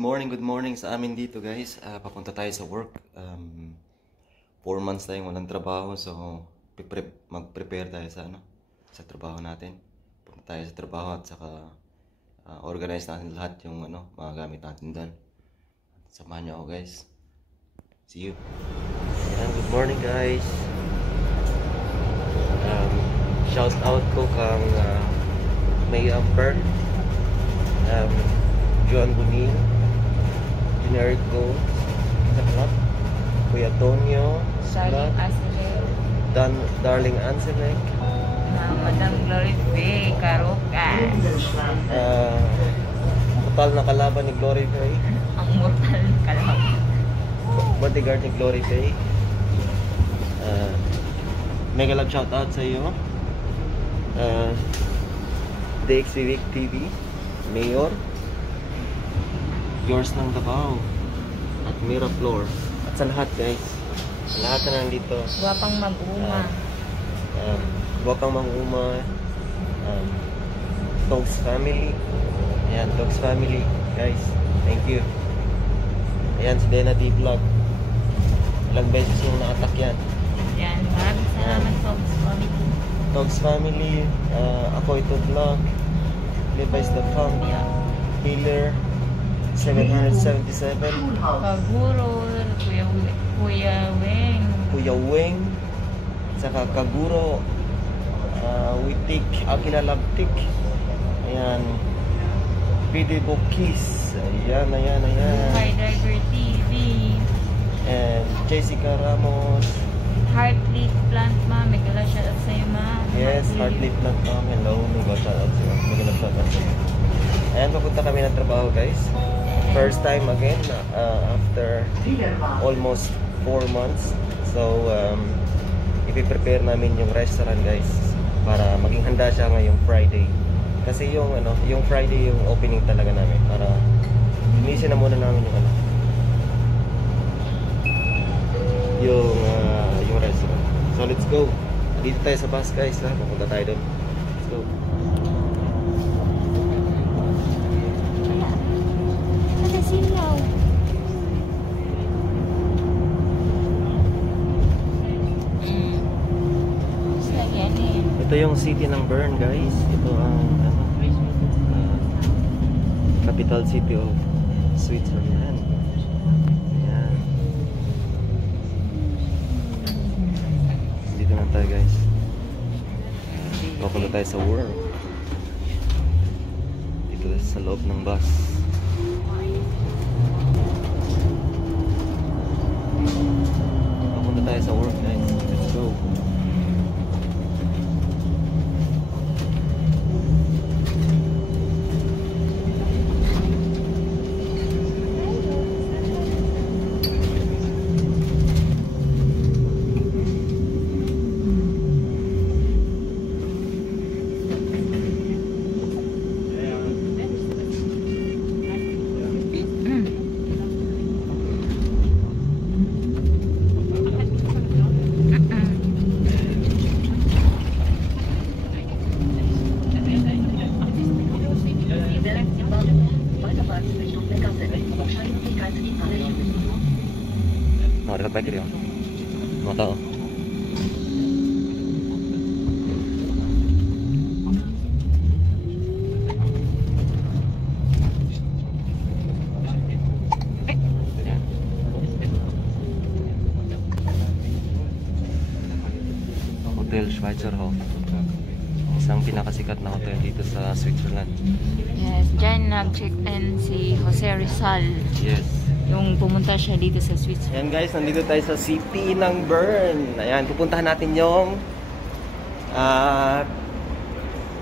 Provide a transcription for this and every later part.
good morning sa amin dito guys. Papunta tayo sa work. 4 months tayong walang trabaho, so mag-prepare tayo sa trabaho natin. Punta tayo sa trabaho at saka organize natin lahat yung mga gamit natin doon. Samahan niyo ako guys. See you. Good morning guys. Shout out ko kang May Amper, John Bunin, Generic Go, Kuya Tonyo, Darling Anselec, Darling Anselec, Madam Glory Faye, Karoka, Mutal na kalaban ni Glory Faye, ang mutal na kalaban, bodyguard ni Glory Faye. Mega love shout out sa iyo. DXV Week TV, Mayor, Yours ng Davao, at Miraflor, at sa lahat guys, lahat na nandito. Guwapang mag-uma, Guwapang Mag-uma, Togs Family. Ayan, Togs Family guys, thank you. Ayan, si Dena D Vlog, ilang beses yung na-attack yan. yan, maraming salamat sa sponsor. Togs Family, Ako Ito Vlog, Levi's.com, Healer 777, Kaguro, Kuya Weng, Kuya Weng, saka Kaguro, Witik, Akila Labtik, ayan, PD Bookies, ayan, High Diver TV, and Jessica Ramos, Heartleaf Plant Ma, may gala shout out sa'yo ma. yes, Heartleaf Plant Mom, hello, mega shout out sa iyo. Ayan, papunta kami ng trabaho guys. First time again after almost 4 months. So ipiprepare namin yung restaurant guys para maging handa siya ngayong Friday. Kasi yung Friday yung opening talaga namin para inisin na muna namin yung restaurant. So let's go. Dito tayo sa bus guys, papunta tayo doon. Let's go. Sinaw. Gusto lang yan eh. Ito yung city ng Bern guys. Ito ang capital city of Switzerland. Ayan. Dito na tayo guys. Makulo tayo sa work. Dito sa loob ng bus. Papunta tayo sa work guys. Let's go. Dekat lagi ya, mau tahu. Hotel Schweitzer Hall, isang pinakasikat na hotel dito sa Switzerland. Yes, dyan nag-check-in si Jose Rizal. Yes. Yung pumunta siya dito sa Switzerland. Ayan guys, nandito tayo sa city ng Bern. Ayan, pupuntahan natin yung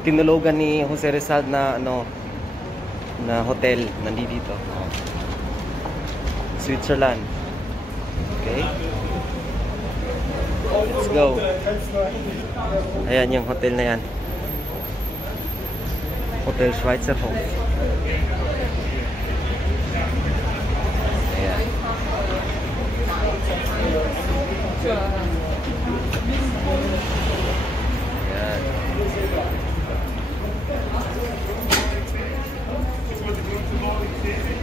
tinulugan ni Jose Rizal na na hotel nandito. Switzerland. Okay. Let's go. Ayan yung hotel na yan. Hotel Schweitzer Hall.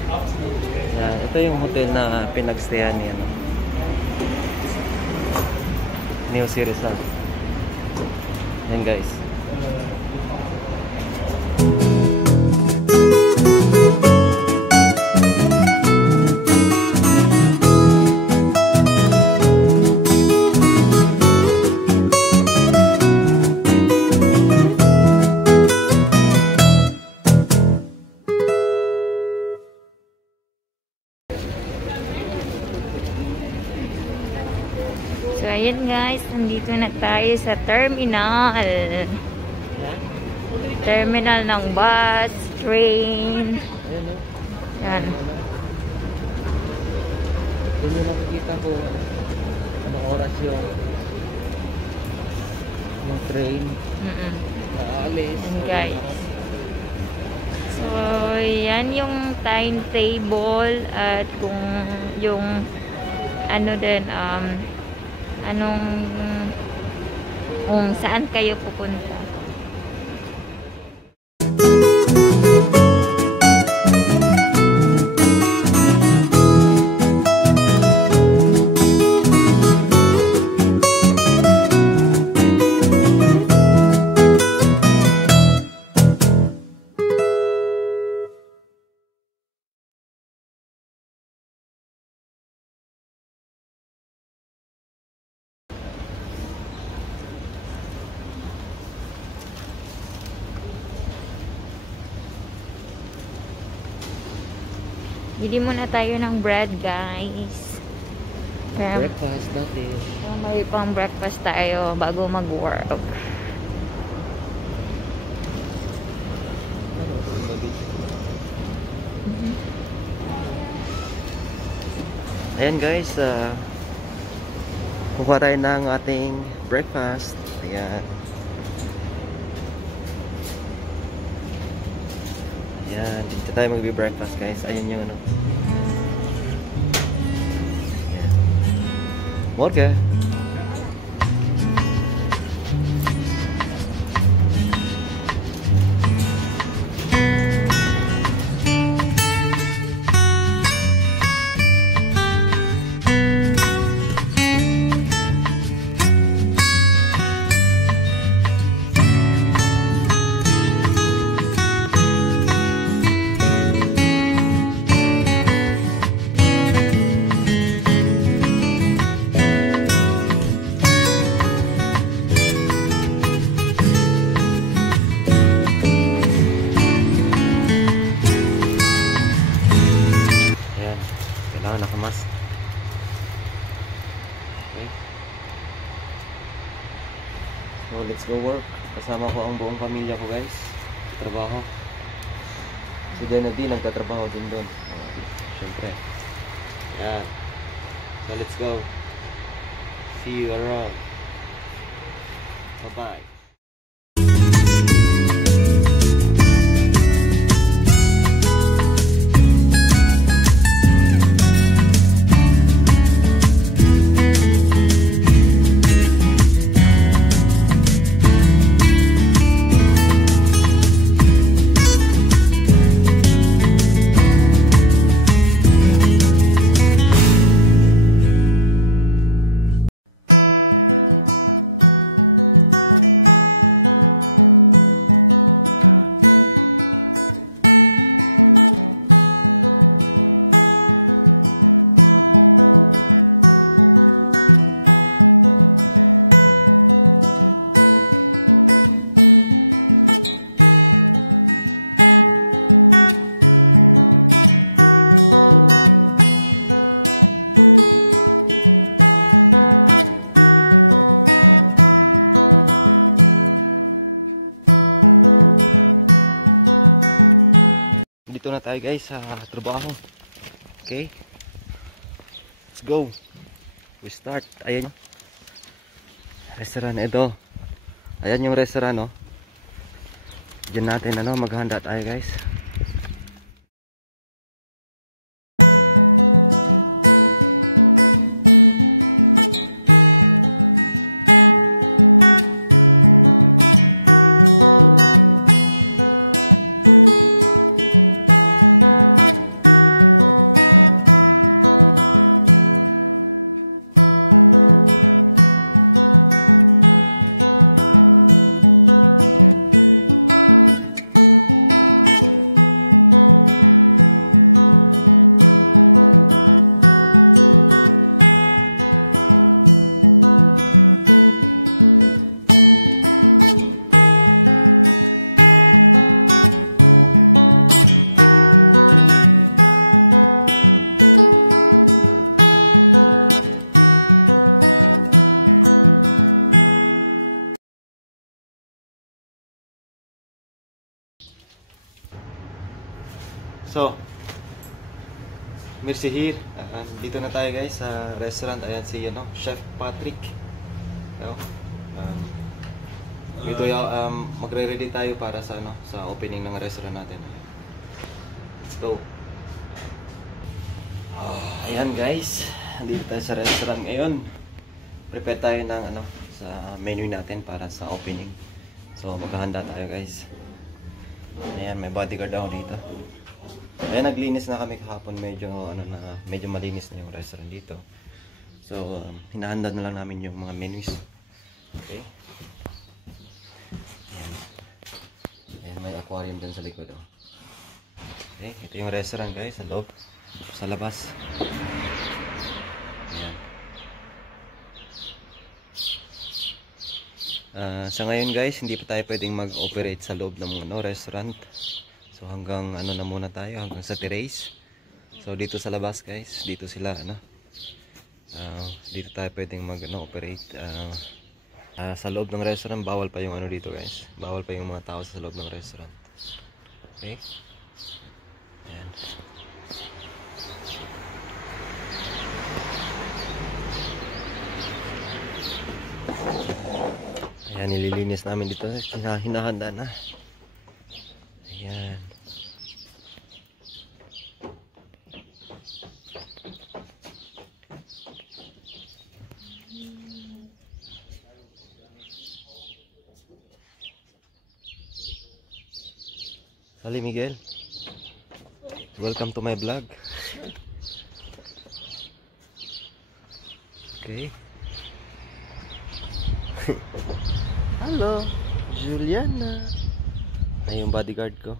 Absolutely. Yan, ito yung hotel na pinagstayan niya. New Series na. Yan guys. So, ayan guys, nandito na tayo sa terminal. Terminal ng bus, train. Ayan no? Yan. Doon nyo makikita kung anong oras yung train na alis. Yan guys. So, yan yung timetable at kung yung ano din, anong kung saan kayo pupunta. Bili muna tayo ng bread, guys. Breakfast natin. May pang breakfast tayo bago mag-work. Ayan guys, kuha tayo ng ating breakfast. Ayan. Ayan, dito tayo mag-breakfast guys. Ayan yung ano. Morga. Nakamas. Okay. So let's go work. Kasama ko ang buong pamilya ko guys. Sa trabaho. Si Denady nagtatrabaho din doon. Siyempre. Yan. So let's go. See you around. Bye bye. Dito na tayo guys sa trabaho. Okay, let's go. We start. Ayan restaurant ito. Ayan yung restaurant, no. Diyan natin ano maghanda tayo guys. Merci here. Dito na tayo guys sa restaurant. Ayan si Chef Patrick. Dito magre-ready tayo para sa sa opening ng restaurant natin. Let's go. Ayan guys, dito tayo sa restaurant ngayon. Prepare tayo ng sa menu natin para sa opening. So maghahanda tayo guys. Ayan, may bodyguard ako dito. Ayan, naglinis na kami kahapon, medyo malinis na yung restaurant dito. So hinahanda na lang namin yung mga menus. Okay. Ayan, may aquarium dyan sa likod. Okay, ito yung restaurant guys, sa loob, sa labas. Ayan. Sa ngayon guys, hindi pa tayo pwedeng mag-operate sa loob ng restaurant. So hanggang na muna tayo, hanggang sa terrace. So dito sa labas guys, dito sila dito tayo pwedeng mag-operate. Sa loob ng restaurant, bawal pa yung dito guys. Bawal pa yung mga tao sa loob ng restaurant. Okay? Ayan. Ayan, nililinis namin dito. Hinahanda na. Ayan. Sali Miguel. Welcome to my vlog. Okay. Hello, Juliana. Ay, yung bodyguard ko.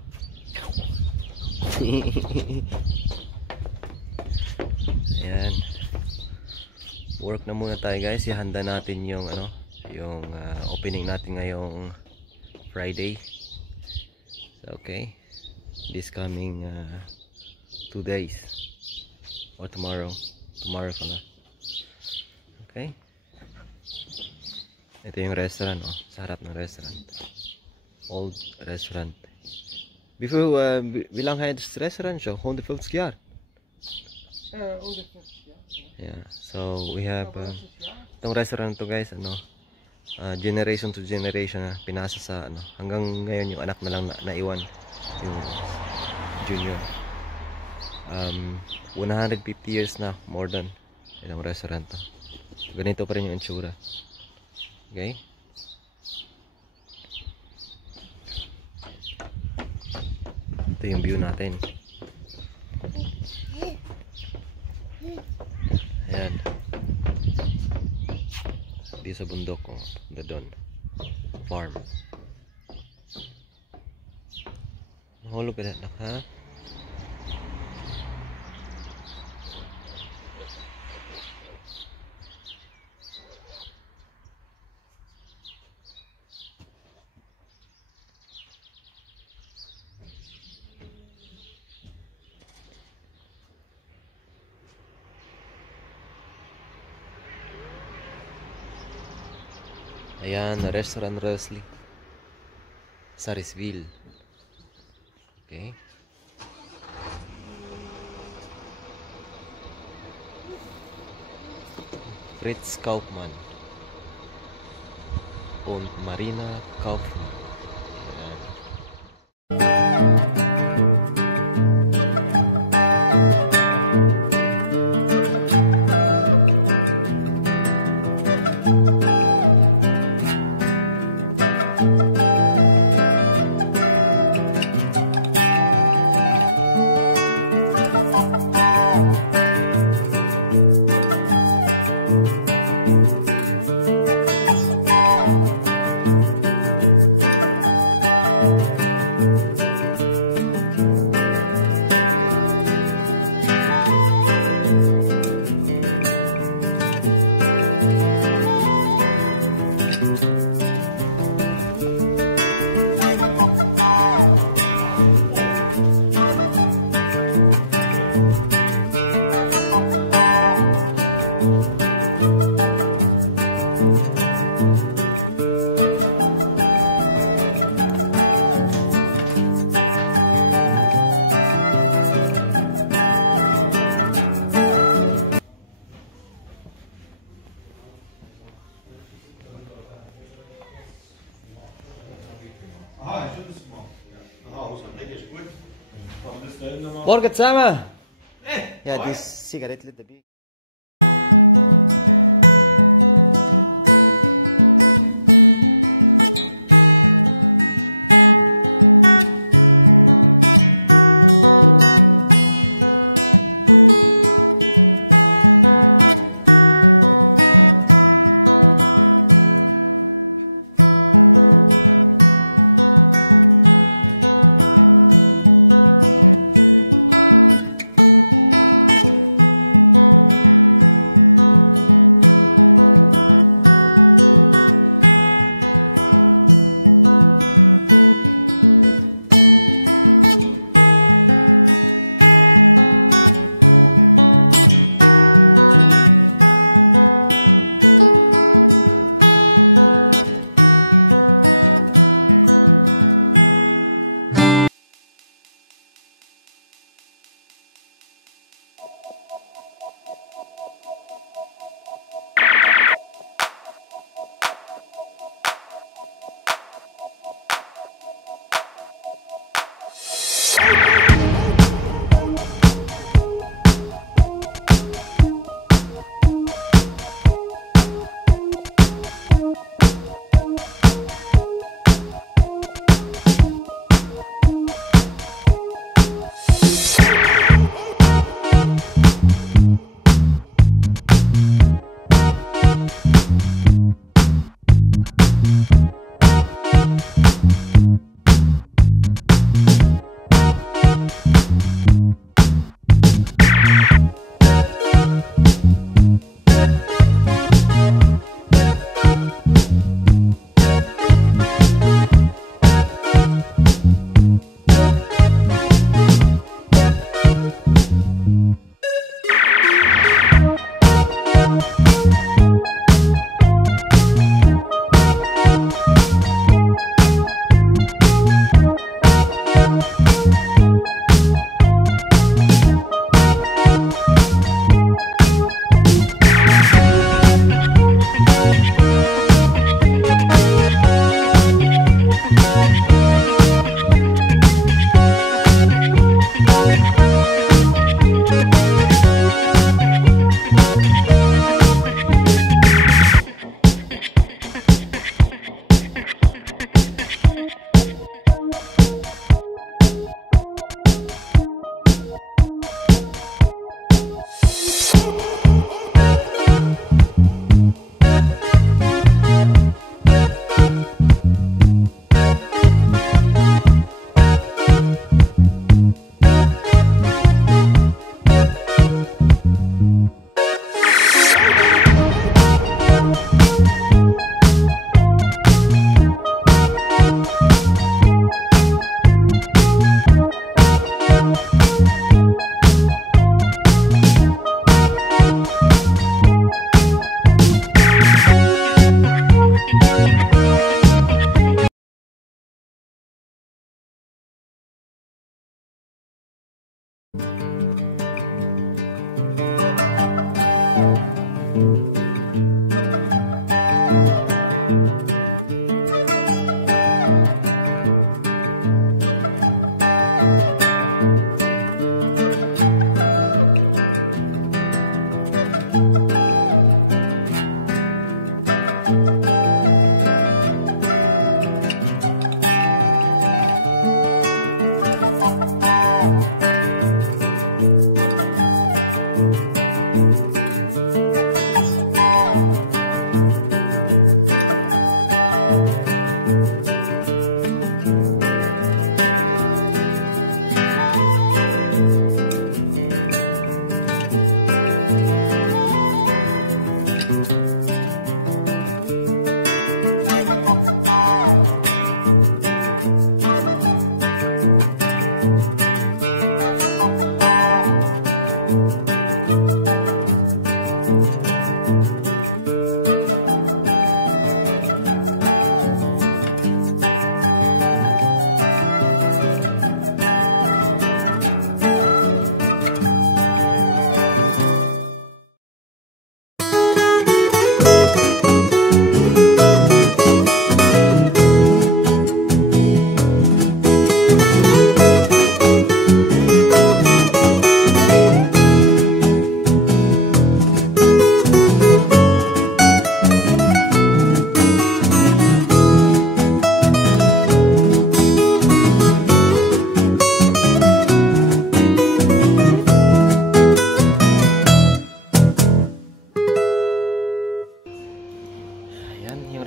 Ayan. Work na muna tayo guys. Ihanda natin yung yung opening natin ngayong Friday. So, okay. This coming 2 days or tomorrow. Tomorrow pala. Okay. Ito yung restaurant, sa harap ng restaurant. Old restaurant. Before, wie lang het het restaurant zo? 150 jaar? 150 jaar. Yeah, so we have itong restaurant to guys, generation to generation pinasa sa hanggang ngayon yung anak na lang naiwan yung junior. 150 years na, more than itong restaurant to. Ganito pa rin yung itsura. Okay. Ito yung view natin. Ayan. Dito sa bundok ko. Doon. Farm. Mahulog ka na, ha? Ayan, restaurant Rosley. Sarisville. Okay. Fritz Kaufmann und Marina Kaufmann. Work sama. Yeah, this cigarette lit the big.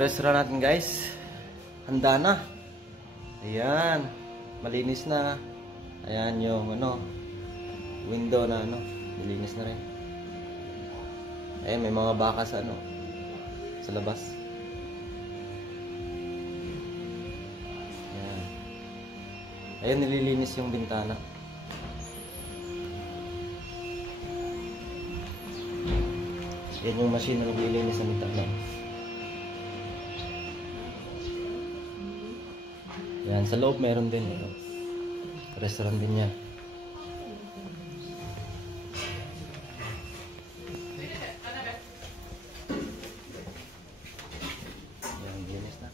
restaurant natin guys, handa na. Ayan, malinis na. Ayan yung window na malinis na rin. Ayan, may mga baka sa sa labas. Ayan. Ayun, nililinis yung bintana. Yan yung machine na nililinis ang bintana. Yan, sa loob meron din. Restaurant din yan. Yan, linis na.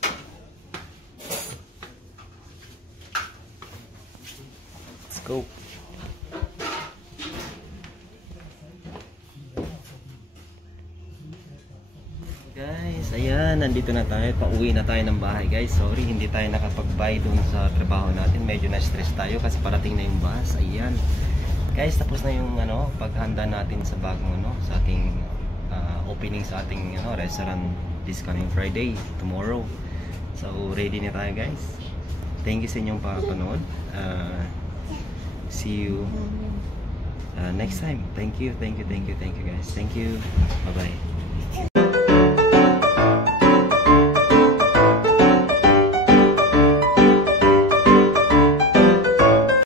Let's go. Guys, ayan, nandito na tayo. Pauwi na tayo ng bahay guys. Sorry, hindi tayo nakapag-bye dun sa trabaho natin. Medyo na-stress tayo kasi parating na yung bus. Ayan. Guys, tapos na yung paghanda natin sa bagong sa ating opening sa ating restaurant this coming Friday, tomorrow. So, ready na tayo guys. Thank you sa inyong panonood. See you next time. Thank you guys. Thank you. Bye-bye.